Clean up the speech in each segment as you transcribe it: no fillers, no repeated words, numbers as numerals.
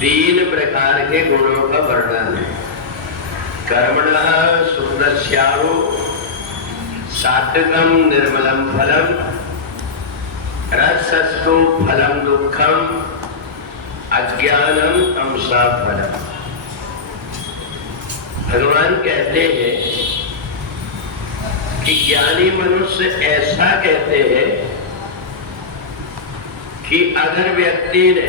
तीन प्रकार के गुणों का वर्णन है। कर्मणः सुखदस्याहो सात्विकम निर्मलम फलम रजसस्तु फलम दुःखम अज्ञानम तमसा फलम। भगवान कहते हैं कि ज्ञानी मनुष्य ऐसा कहते हैं कि अगर व्यक्ति ने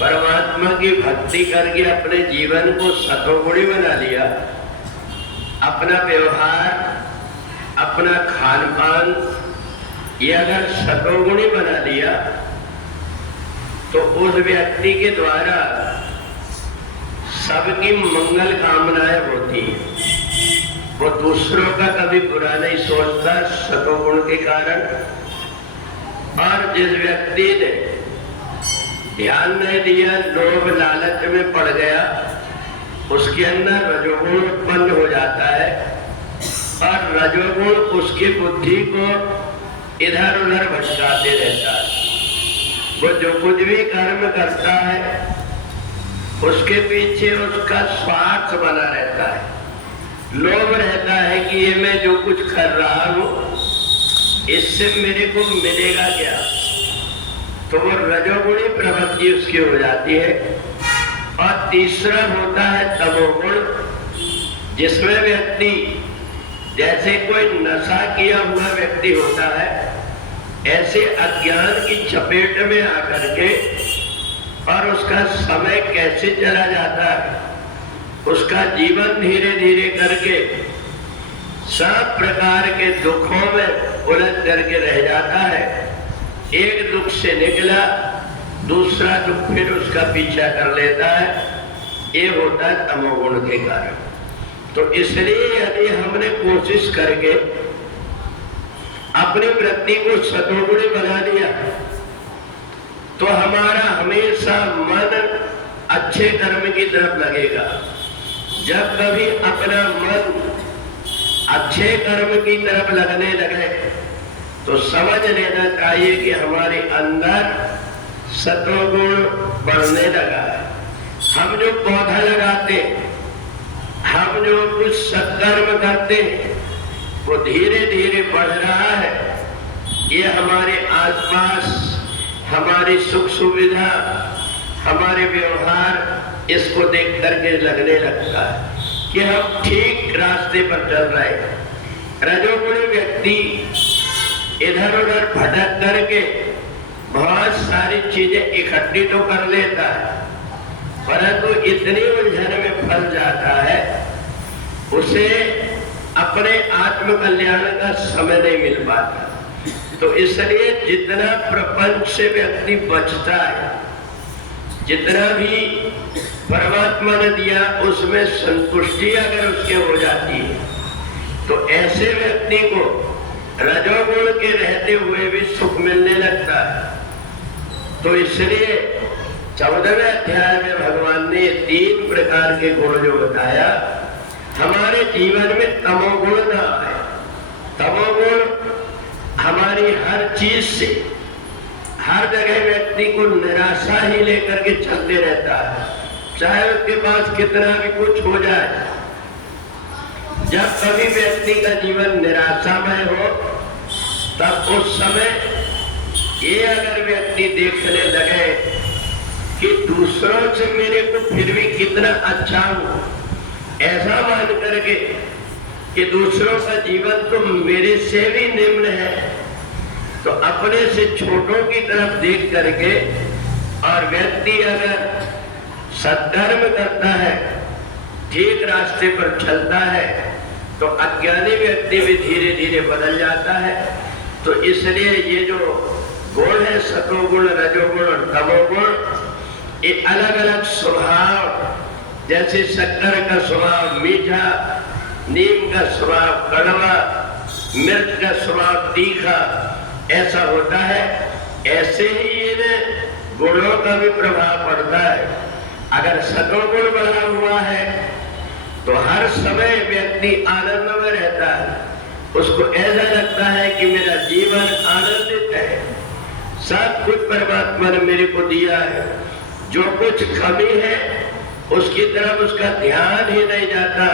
परमात्मा की भक्ति करके अपने जीवन को सतोगुणी बना लिया, अपना व्यवहार, अपना खान पान ये अगर सतोगुणी बना लिया, तो उस व्यक्ति के द्वारा सबकी मंगल कामनाएं होती है। वो दूसरों का कभी बुरा नहीं सोचता सतोगुण के कारण। और जिस व्यक्ति ने ध्यान नहीं दिया, लोभ लालच में पड़ गया, उसके अंदर रजोगुण उत्पन्न हो जाता है और रजोगुण उसकी बुद्धि को इधर उधर भटकाते रहता है। वो जो कुछ भी कर्म करता है उसके पीछे उसका स्वार्थ बना रहता है। लोभ रहता है कि ये मैं जो कुछ कर रहा हूं इससे मेरे को मिलेगा क्या, तो वो रजोगुणी प्रवृत्ति उसकी हो जाती है। और तीसरा होता है तमोगुण, जिसमें व्यक्ति जैसे कोई नशा किया हुआ व्यक्ति होता है, ऐसे अज्ञान की चपेट में आकर के और उसका समय कैसे चला जाता है, उसका जीवन धीरे धीरे करके सब प्रकार के दुखों में उलझ करके रह जाता है। एक दुख से निकला, दूसरा दुख फिर उसका पीछा कर लेता है। ये होता है तमोगुण के कारण। तो इसलिए यदि हमने कोशिश करके अपनी वृत्ति को सतोगुणी बना लिया, तो हमारा हमेशा मन अच्छे कर्म की तरफ लगेगा। जब कभी अपना मन अच्छे कर्म की तरफ लगने लगे तो समझ लेना चाहिए कि हमारे अंदर सतोगुण बढ़ने लगा है। हम जो पौधा लगाते, हम जो कुछ सत्कर्म करते, वो धीरे धीरे बढ़ रहा है। ये हमारे आसपास हमारी सुख सुविधा, हमारे व्यवहार, इसको देख करके लगने लगता है कि हम ठीक रास्ते पर चल रहे हैं। रजोगुणी व्यक्ति इधर उधर भटक करके बहुत सारी चीजें इकट्ठी तो कर लेता है, परंतु इतनी उलझन में फंस जाता है उसे अपने आत्म कल्याण का समय नहीं मिल पाता। तो इसलिए जितना प्रपंच से व्यक्ति बचता है, जितना भी परमात्मा ने दिया उसमें संतुष्टि अगर उसके हो जाती है, तो ऐसे व्यक्ति को रजोगुण के रहते हुए भी सुख मिलने लगता है। तो इसलिए 14वें अध्याय में भगवान ने 3 प्रकार के गुण जो बताया, हमारे जीवन में तमोगुण ना आए। तमोगुण हमारी हर चीज से, हर जगह व्यक्ति को निराशा ही लेकर के चलते रहता है, चाहे उसके पास कितना भी कुछ हो जाए। जब कभी व्यक्ति का जीवन निराशामय हो, तब उस समय ये अगर व्यक्ति देखने लगे कि दूसरों से मेरे को फिर भी कितना अच्छा हो, ऐसा मान करके कि दूसरों का जीवन तो मेरे से भी निम्न है, तो अपने से छोटों की तरफ देख करके और व्यक्ति अगर सत्कर्म करता है, ठीक रास्ते पर चलता है, तो अज्ञानी व्यक्ति भी धीरे धीरे बदल जाता है। तो इसलिए ये जो गुण है, सतोगुण, रजोगुण और तमोगुण, ये अलग अलग स्वभाव, जैसे शक्कर का स्वभाव मीठा, नीम का स्वभाव कड़वा, मिर्च का स्वभाव तीखा, ऐसा होता है। ऐसे ही इन गुणों का भी प्रभाव पड़ता है। अगर सतोगुण बढ़ा हुआ है तो हर समय व्यक्ति आनंद में रहता है, उसको ऐसा लगता है कि मेरा जीवन आनंदित है, सब कुछ परमात्मा ने मेरे को दिया है, जो कुछ कमी है उसकी तरफ उसका ध्यान ही नहीं जाता,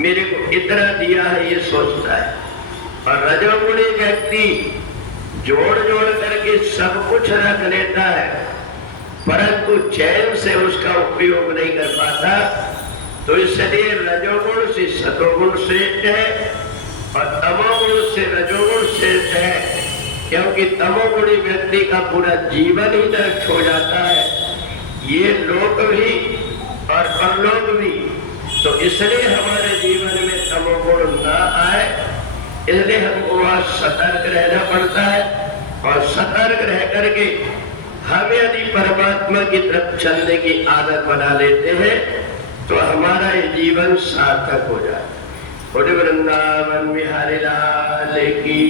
मेरे को इतना दिया है ये सोचता है। और रजोगुणी व्यक्ति जोड़ जोड़ करके सब कुछ रख लेता है, परंतु चैन से उसका उपयोग नहीं कर पाता। तो इसलिए रजोगुण से सतोगुण श्रेष्ठ है और तमोगुण से रजोगुण श्रेष्ठ है, क्योंकि तमोगुणी व्यक्ति का पूरा जीवन ही नष्ट हो जाता है, ये लोक भी और परलोक भी। तो इसलिए हमारे जीवन में तमोगुण ना आए, इसलिए हमको वहां सतर्क रहना पड़ता है। और सतर्क रह करके हम यदि परमात्मा की तरफ चलने की आदत बना लेते हैं तो हमारा ये जीवन सार्थक हो जाता है। वृंदावन बिहारी लाल की